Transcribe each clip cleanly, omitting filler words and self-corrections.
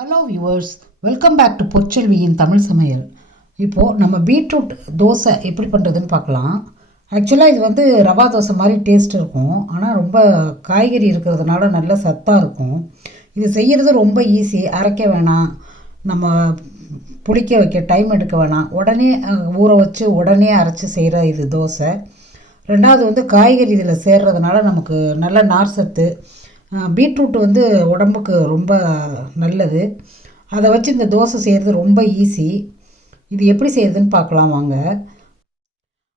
Hello viewers, welcome back to பொற்செல்வியின் தமிழ் சமையல். இப்போது நம்ம பீட்ரூட் தோசை எப்படி பண்ணுறதுன்னு பார்க்கலாம். ஆக்சுவலாக இது வந்து ரவா தோசை மாதிரி டேஸ்ட் இருக்கும், ஆனால் ரொம்ப காய்கறி இருக்கிறதுனால நல்ல சத்தாக இருக்கும். இது செய்கிறது ரொம்ப ஈஸி. அரைக்க வேணாம், நம்ம புளிக்க வைக்க டைம் எடுக்க வேணாம், உடனே ஊற வச்சு உடனே அரைச்சி செய்கிற இது தோசை. ரெண்டாவது வந்து காய்கறி இதில் சேர்றதுனால நமக்கு நல்ல நார் சத்து. பீட்ரூட் வந்து உடம்புக்கு ரொம்ப நல்லது. அதை வச்சு இந்த தோசை செய்கிறது ரொம்ப ஈஸி. இது எப்படி செய்கிறதுன்னு பார்க்கலாம் வாங்க.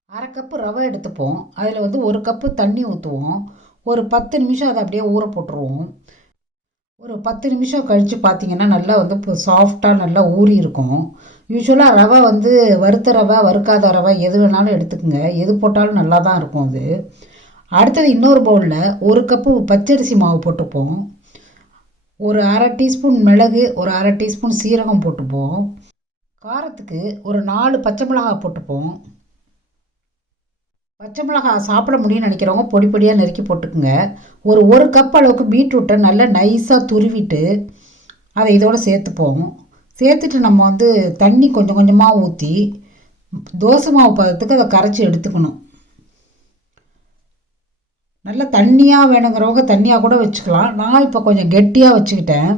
அரை கப்பு ரவை எடுத்துப்போம். அதில் வந்து ஒரு கப்பு தண்ணி ஊற்றுவோம். ஒரு 10 நிமிஷம் அதை அப்படியே ஊற போட்டுருவோம். ஒரு 10 நிமிஷம் கழித்து பார்த்திங்கன்னா நல்லா வந்து இப்போ சாஃப்டாக நல்லா ஊறி இருக்கும். யூஸ்வலாக ரவை வந்து வறுத்த ரவை, வறுக்காத ரவை எது வேணாலும் எடுத்துக்கோங்க. எது போட்டாலும் நல்லா தான் இருக்கும் அது. அடுத்தது இன்னொரு பவுலில் ஒரு கப்பு பச்சரிசி மாவு போட்டுப்போம். ஒரு அரை டீஸ்பூன் மிளகு, ஒரு அரை டீஸ்பூன் சீரகம் போட்டுப்போம். காரத்துக்கு ஒரு 4 பச்சை மிளகாய் போட்டுப்போம். பச்சை மிளகாய் சாப்பிட முடியும்னு நினைக்கிறவங்க பொடி பொடியாக நறுக்கி போட்டுக்குங்க. ஒரு கப் அளவுக்கு பீட்ரூட்டை நல்லா நைஸாக துருவிட்டு அதை இதோடு சேர்த்துப்போம். சேர்த்துட்டு நம்ம வந்து தண்ணி கொஞ்சம் கொஞ்சமாக ஊற்றி தோசை மாவு பதத்துக்கு அதை கரைச்சி எடுத்துக்கணும். நல்லா தண்ணியாக வேணுங்கிறவங்க தண்ணியாக கூட வச்சுக்கலாம். நான் இப்போ கொஞ்சம் கெட்டியாக வச்சுக்கிட்டேன்.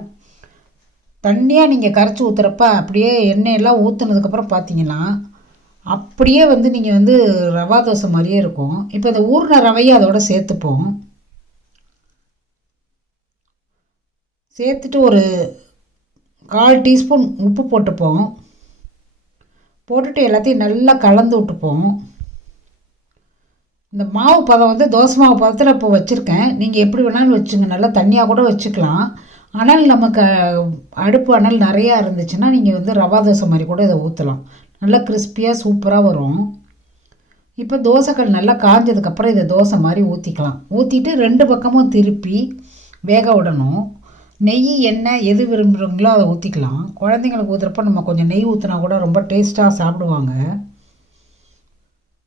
தண்ணியாக நீங்கள் கரைச்சி ஊற்றுறப்ப அப்படியே எண்ணெயெல்லாம் ஊற்றுனதுக்கப்புறம் பார்த்தீங்கன்னா அப்படியே வந்து நீங்கள் வந்து ரவா தோசை மாதிரியே இருக்கும். இப்போ இந்த ஊறின ரவையை அதோட சேர்த்துப்போம். சேர்த்துட்டு ஒரு 1/4 டீஸ்பூன் உப்பு போட்டுப்போம். போட்டுட்டு எல்லாத்தையும் நல்லா கலந்து விட்டுப்போம். இந்த மாவு பதம் வந்து தோசை மாவு பதத்தில் இப்போ வச்சுருக்கேன். நீங்கள் எப்படி வேணாலும் வச்சுங்க, நல்லா தண்ணியாக கூட வச்சுக்கலாம். ஆனால் நமக்கு அடுப்பு அனல் நிறையா இருந்துச்சுன்னா நீங்கள் வந்து ரவா தோசை மாதிரி கூட இதை ஊற்றலாம். நல்லா கிறிஸ்பியாக சூப்பராக வரும். இப்போ தோசைக்கல் நல்லா காஞ்சதுக்கப்புறம் இதை தோசை மாதிரி ஊற்றிக்கலாம். ஊற்றிட்டு 2 பக்கமும் திருப்பி வேக விடணும். நெய், எண்ணெய் எது விரும்புகிறீங்களோ அதை ஊற்றிக்கலாம். குழந்தைங்களுக்கு ஊற்றுறப்ப நம்ம கொஞ்சம் நெய் ஊற்றினா கூட ரொம்ப டேஸ்ட்டாக சாப்பிடுவாங்க.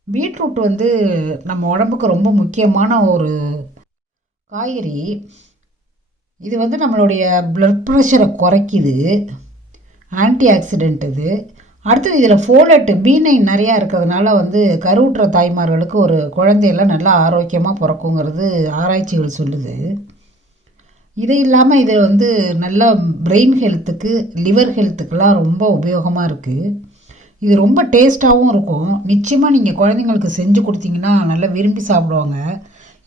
பீட்ரூட் வந்து நம்ம உடம்புக்கு ரொம்ப முக்கியமான ஒரு காய்கறி. இது வந்து நம்மளுடைய ப்ளட் ப்ரெஷரை குறைக்குது, ஆன்டி ஆக்சிடென்ட் இது. அடுத்தது இதில் ஃபோலேட்டு, B9 நிறையா இருக்கிறதுனால வந்து கருவுற்ற தாய்மார்களுக்கு ஒரு குழந்தையெல்லாம் நல்லா ஆரோக்கியமாக பிறக்குங்கிறது ஆராய்ச்சிகள் சொல்லுது. இது இல்லாமல் இது வந்து நல்லா பிரெயின் ஹெல்த்துக்கு, லிவர் ஹெல்த்துக்கெலாம் ரொம்ப உபயோகமாக இருக்குது. இது ரொம்ப டேஸ்ட்டாகவும் இருக்கும். நிச்சயமாக நீங்கள் குழந்தைங்களுக்கு செஞ்சு கொடுத்தீங்கன்னா நல்லா விரும்பி சாப்பிடுவாங்க.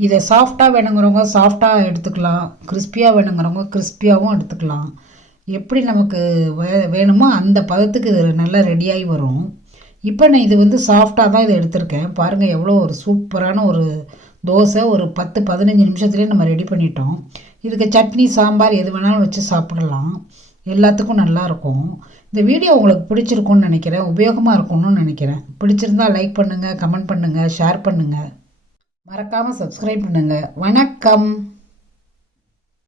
இதை சாஃப்டாக வேணுங்கிறவங்க சாஃப்டாக எடுத்துக்கலாம், கிறிஸ்பியாக வேணுங்கிறவங்க கிறிஸ்பியாகவும் எடுத்துக்கலாம். எப்படி நமக்கு வேணுமோ அந்த பதத்துக்கு இது நல்லா ரெடியாகி வரும். இப்போ நான் இது வந்து சாஃப்டாக தான் இதை எடுத்திருக்கேன். பாருங்கள் எவ்வளோ ஒரு சூப்பரான ஒரு தோசை. ஒரு 10-15 நிமிஷத்துலேயே நம்ம ரெடி பண்ணிட்டோம். இதுக்கு சட்னி, சாம்பார் எது வேணாலும் வச்சு சாப்பிடலாம். எல்லாத்துக்கும் நல்லாயிருக்கும். இந்த வீடியோ உங்களுக்கு பிடிச்சிருக்கும்னு நினைக்கிறேன், உபயோகமாக இருக்கும்னு நினைக்கிறேன். பிடிச்சிருந்தால் லைக் பண்ணுங்கள், கமெண்ட் பண்ணுங்கள், ஷேர் பண்ணுங்கள். மறக்காமல் சப்ஸ்கிரைப் பண்ணுங்கள். வணக்கம்.